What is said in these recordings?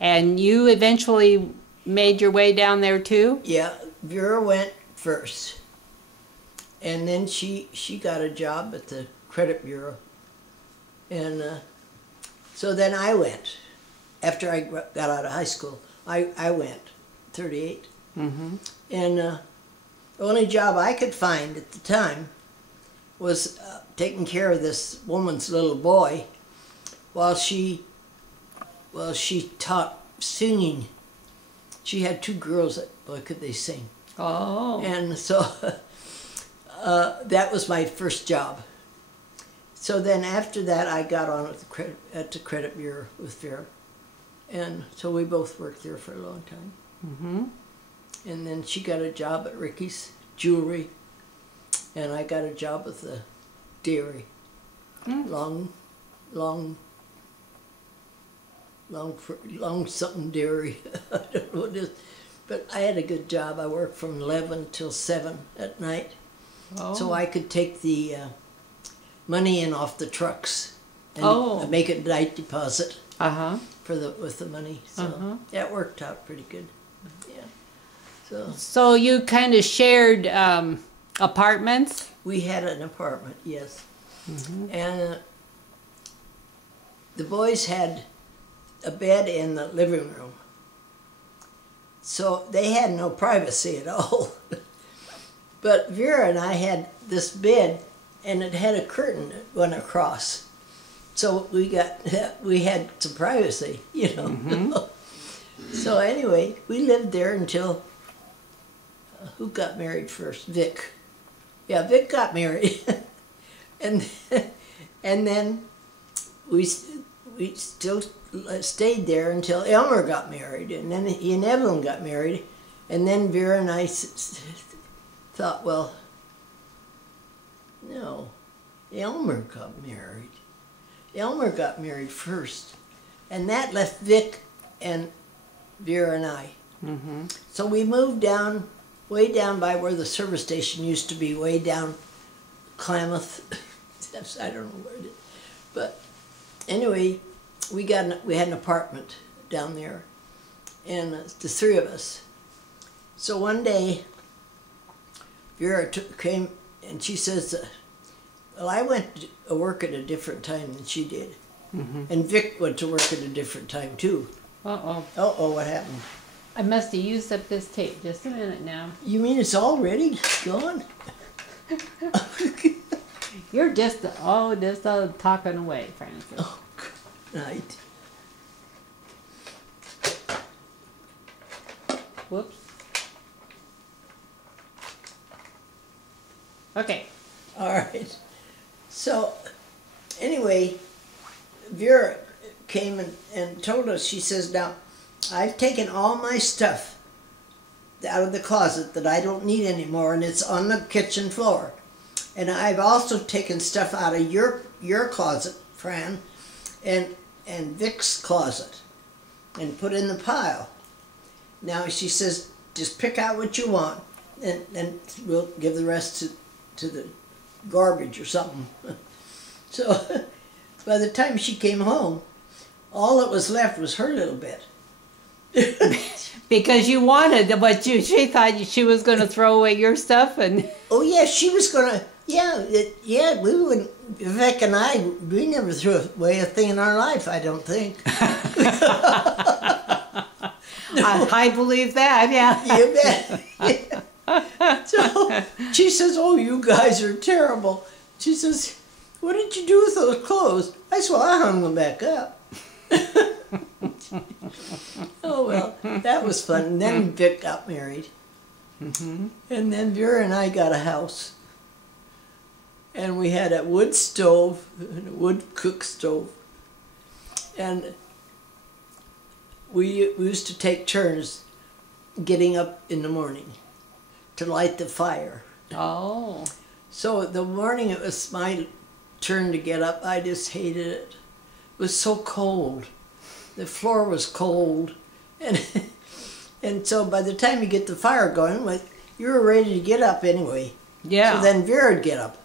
And you eventually made your way down there too? Yeah, Vera went first. And then she got a job at the credit bureau. And so then I went. After I got out of high school, I went, 38. Mm-hmm. And the only job I could find at the time was taking care of this woman's little boy while she taught singing. She had two girls that, boy, could they sing. Oh. And so that was my first job. So then after that, I got on at the credit bureau with Vera. And so we both worked there for a long time. Mm-hmm. And then she got a job at Ricky's Jewelry. And I got a job with the dairy. Mm. Long something dairy. I don't know what it is. But I had a good job. I worked from 11 till 7 at night. Oh. So I could take the money in off the trucks and make it night deposit with the money. So that worked out pretty good. Yeah. So you kind of shared apartments? We had an apartment, yes. Mm-hmm. And the boys had a bed in the living room. So they had no privacy at all. But Vera and I had this bed, and it had a curtain that went across. So we had some privacy, you know. Mm-hmm. So anyway, we lived there until, who got married first? Vic. Yeah, Vic got married. and then we still stayed there until Elmer got married, and then he and Evelyn got married, and then Vera and I thought, well, no, Elmer got married. Elmer got married first, and that left Vic and Vera and I. Mm-hmm. So we moved down, way down by where the service station used to be, way down Klamath. I don't know where it is, but anyway, we had an apartment down there, and the three of us. So one day, Vera came and she says, well, I went to work at a different time than she did. Mm-hmm. And Vic went to work at a different time too. Uh-oh. Uh-oh, what happened? I must have used up this tape. Just a minute now. You mean it's already gone? You're just talking away, Francis. Oh, good night. Whoops. Okay. All right. So, anyway, Vera came and told us, she says, now, I've taken all my stuff out of the closet that I don't need anymore, and it's on the kitchen floor. And I've also taken stuff out of your closet, Fran, and Vic's closet, and put in the pile. Now, she says, just pick out what you want, and then we'll give the rest to the garbage or something. So by the time she came home, all that was left was her little bit. Because you wanted what she thought she was going to throw away your stuff, and oh yeah, she was gonna. Yeah, we wouldn't. Vic and we never threw away a thing in our life. I don't think. I believe that. Yeah. You bet. Yeah. So she says, "Oh, you guys are terrible." She says, "What did you do with those clothes?" I said, "Well, I hung them back up." Oh well, that was fun. And then Vic got married, and then Vera and I got a house, and we had a wood stove and a wood cook stove, and we used to take turns getting up in the morning to light the fire. Oh. So the morning it was my turn to get up. I just hated it. It was so cold. The floor was cold, and so by the time you get the fire going, you were ready to get up anyway. Yeah. So then Vera'd get up,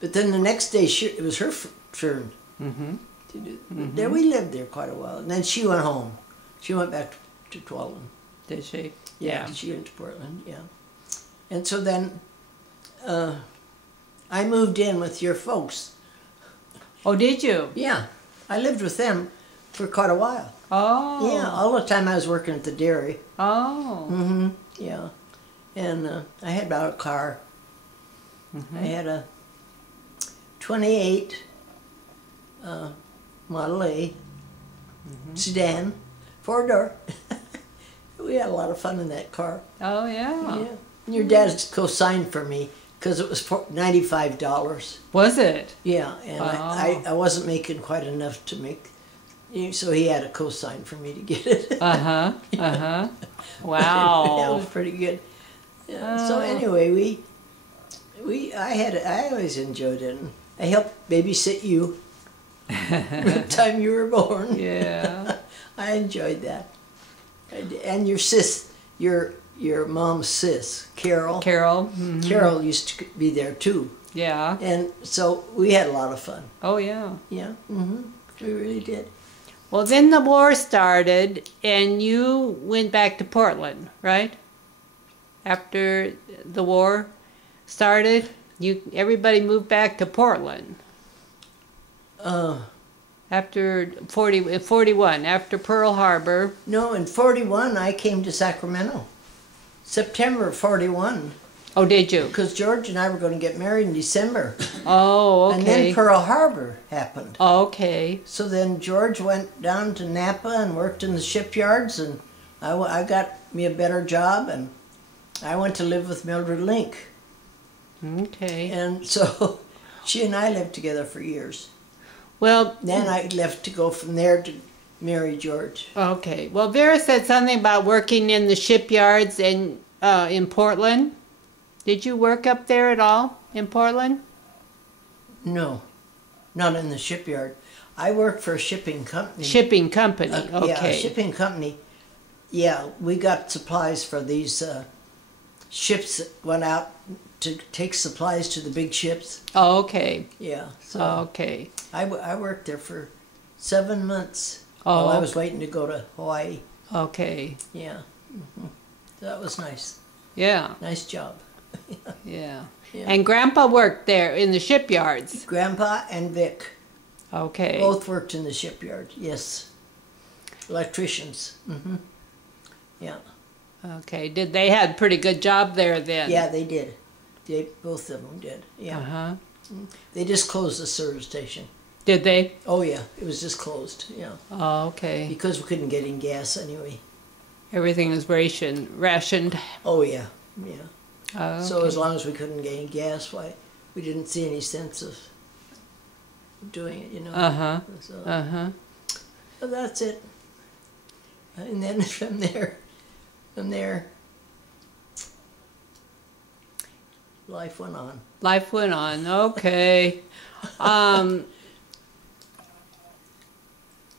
but then the next day it was her turn to do. Then we lived there quite a while, and then she went home. She went back to Tuolumne. Did she? Yeah, she went to Portland, yeah. And so then I moved in with your folks. Oh, did you? Yeah, I lived with them for quite a while. Oh. Yeah, all the time I was working at the dairy. Oh. Mm-hmm, yeah. And I had about a car. Mm-hmm. I had a 28 Model A sedan, 4-door. We had a lot of fun in that car. Oh, yeah. Yeah. And your dad co-signed for me because it was $95. Was it? Yeah, and I wasn't making quite enough to make, so he had a co-sign for me to get it. Uh-huh. Yeah. Uh-huh. That Wow. was pretty good. Yeah. So anyway, I always enjoyed it. I helped babysit you from the time you were born. Yeah. I enjoyed that. And your sis, your mom's sis, Carol. Carol. Mm-hmm. Carol used to be there too. Yeah. And so we had a lot of fun. Oh, yeah. Yeah, we really did. Well, then the war started, and you went back to Portland, right? After the war started, everybody moved back to Portland. After 41, after Pearl Harbor. No, in 41 I came to Sacramento. September of 41. Oh, did you? Because George and I were going to get married in December. Oh, okay. And then Pearl Harbor happened. Okay. So then George went down to Napa and worked in the shipyards, and I got me a better job, and I went to live with Mildred Link. Okay. And so she and I lived together for years. Well, Then I left to go from there to marry George. okay. Well, Vera said something about working in the shipyards in Portland. Did you work up there at all in Portland? No, not in the shipyard. I worked for a shipping company. Shipping company, okay. Yeah, a shipping company. Yeah, we got supplies for these ships that went out to take supplies to the big ships. Oh, okay. Yeah, so Okay. I worked there for 7 months Oh, while I was waiting to go to Hawaii. Okay. Yeah, that was nice. Yeah. Nice job. Yeah. Yeah. And Grandpa worked there in the shipyards. Grandpa and Vic Okay. both worked in the shipyard. Yes, electricians. Yeah. Okay. Did they had a pretty good job there then? Yeah, they did. Both of them did. Yeah. Uh-huh. They just closed the service station. Did they? Oh yeah, it was just closed. Yeah. Oh, okay. Because we couldn't get any gas anyway. Everything was rationed. Oh yeah, yeah. Oh, So okay. as long as we couldn't get any gas, why we didn't see any sense of doing it, you know. Uh-huh. So, Uh-huh. so that's it. And then from there, life went on. Life went on. Okay.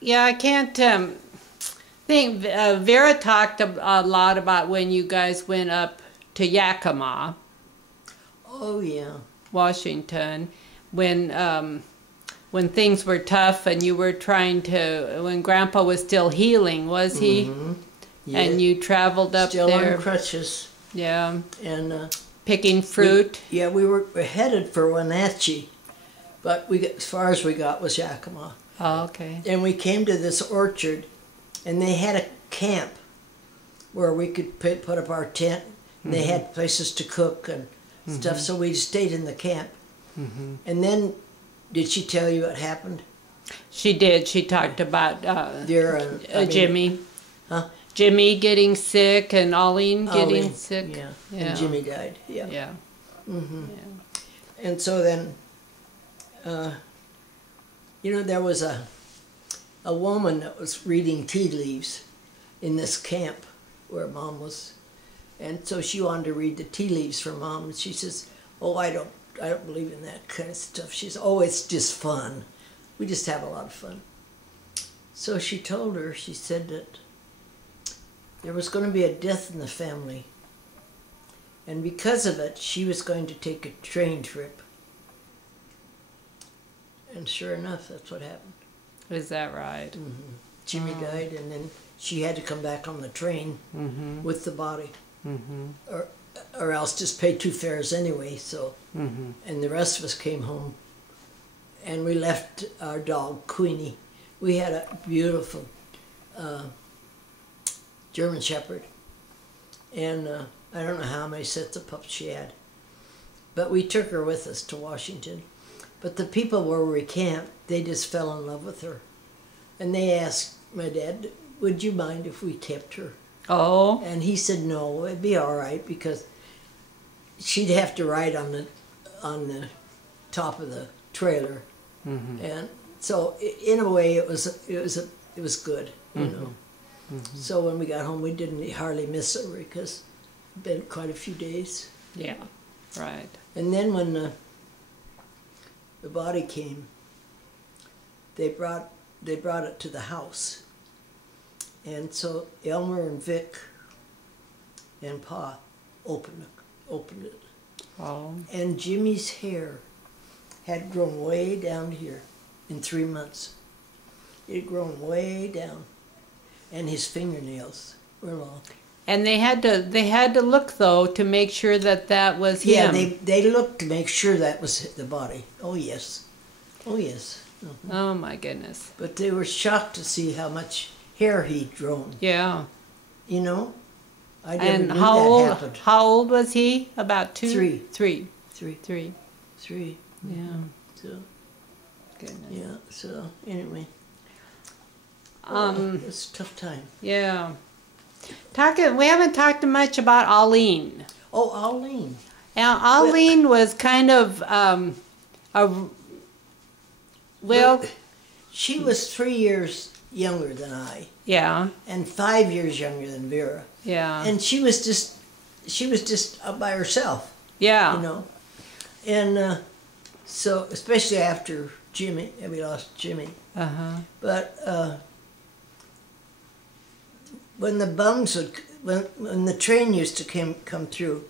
Yeah, I can't think. Vera talked a lot about when you guys went up to Yakima, Oh yeah. Washington, when things were tough and you were trying to, when Grandpa was still healing, was he? Yeah. And you traveled up Still there. on crutches. Yeah. And Picking fruit. we were headed for Wenatchee, but as far as we got was Yakima. Oh, okay. And we came to this orchard, and they had a camp where we could put up our tent. And they had places to cook and stuff, so we stayed in the camp. And then, did she tell you what happened? She did. She talked about Jimmy. Huh? Jimmy getting sick and Arlene getting sick. Yeah. Yeah. And Jimmy died. Yeah. Yeah. And so then, there was a woman that was reading tea leaves in this camp where Mom was, and so she wanted to read the tea leaves for Mom, and she says, "Oh, I don't believe in that kind of stuff." She says, "Oh, it's just fun. We just have a lot of fun." So she told her, she said that there was going to be a death in the family, and because of it, she was going to take a train trip. And sure enough, that's what happened. Is that right? Jimmy died, and then she had to come back on the train Mm-hmm. with the body, Mm-hmm. or else just pay 2 fares anyway. So, Mm-hmm. and the rest of us came home, and we left our dog Queenie. We had a beautiful German Shepherd, and I don't know how many sets of pups she had, but we took her with us to Washington. But the people where we camped, they just fell in love with her, and they asked my dad, "Would you mind if we tipped her?" Oh. And he said no, it'd be all right, because she'd have to ride on the top of the trailer, Mm-hmm. and so in a way it was good, you Mm-hmm. know. Mm-hmm. So when we got home, we didn't hardly miss her because it'd been quite a few days. Yeah. Right. And then when the body came, they brought it to the house, and so Elmer and Vic and Pa opened it, Oh. and Jimmy's hair had grown way down here in 3 months. It had grown way down, and his fingernails were long. And they had to look though to make sure that was Yeah, him. they looked to make sure that was the body. Oh yes, oh yes. Mhm. Oh my goodness. But they were shocked to see how much hair he'd grown. Yeah. You know, I never And knew how that old? happened. How old was he? About 2? 3. 3. Three, 3. 3. Yeah. So Goodness. yeah. So anyway, Um. it's a tough time. Yeah. We haven't talked much about Arlene. Oh, Arlene. Now, Arlene was kind of well, She was 3 years younger than I, yeah, and 5 years younger than Vera. yeah, And she was just up by herself, yeah, you know. And so, especially after Jimmy, and we lost Jimmy. uh-huh, But when the bums would, when the train used to come through,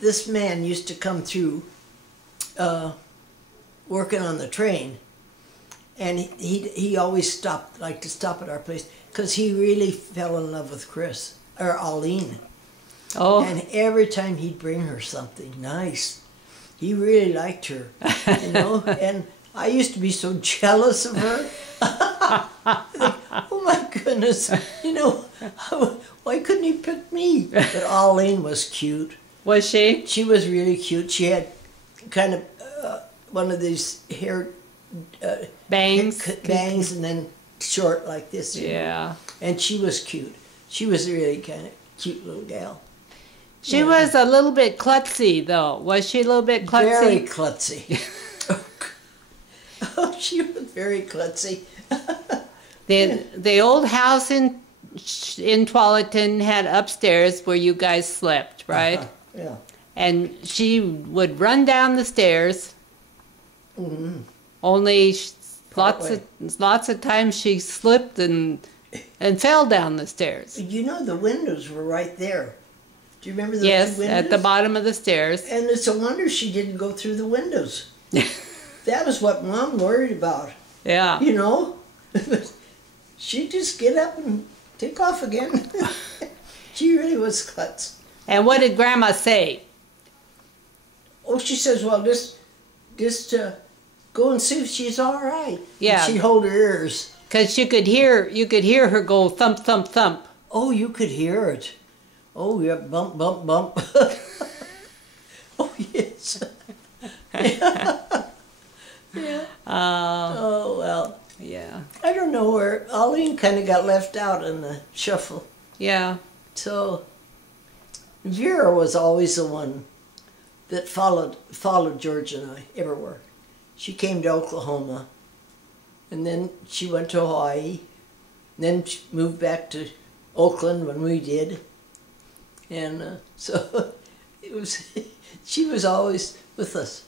this man used to come through working on the train, and he always liked to stop at our place, because he really fell in love with Chris, or Arlene. oh, And every time he'd bring her something nice, he really liked her, you know. And I used to be so jealous of her. I think, oh my goodness, you know, why couldn't he pick me? But Arlene was cute. was she? She was really cute. She had kind of one of these hair Bangs? bangs, and then short like this. you know. Yeah. And she was cute. She was a really kind of cute little gal. She Yeah. was a little bit klutzy, though. Was she a little bit Very klutzy? klutzy. Oh, she was very klutzy. The old house in Tualatin had upstairs where you guys slept, right? Yeah. And she would run down the stairs. Mm-hmm. Only Part lots of times she slipped and fell down the stairs. You know, the windows were right there. Do you remember the Yes, windows? at the bottom of the stairs. And it's a wonder she didn't go through the windows. That was what Mom worried about, Yeah. you know? She'd just get up and take off again. She really was klutz. And what did Grandma say? Oh, she says, well, just go and see if she's all right. Yeah. And she'd hold her ears. Because you could hear her go thump, thump, thump. Oh, you could hear it. Oh, yeah, bump, bump, bump. Oh, yes. Yeah. Oh, well. Yeah. I don't know where Arlene kind of got left out in the shuffle. Yeah. So Vera was always the one that followed George and I everywhere. She came to Oklahoma, and then she went to Hawaii, and then she moved back to Oakland when we did. And so it was. She was always with us.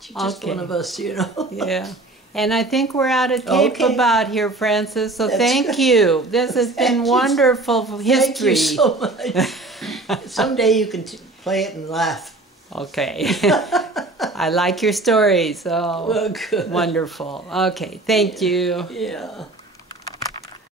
She's just Okay. one of us, you know. Yeah. And I think we're out of tape Okay. about here, Francis. So That's thank right. you. This has been Thank you. wonderful history. Thank you so much. Someday you can play it and laugh. Okay. I like your story. So Well, good. wonderful. Okay. Thank you. Yeah.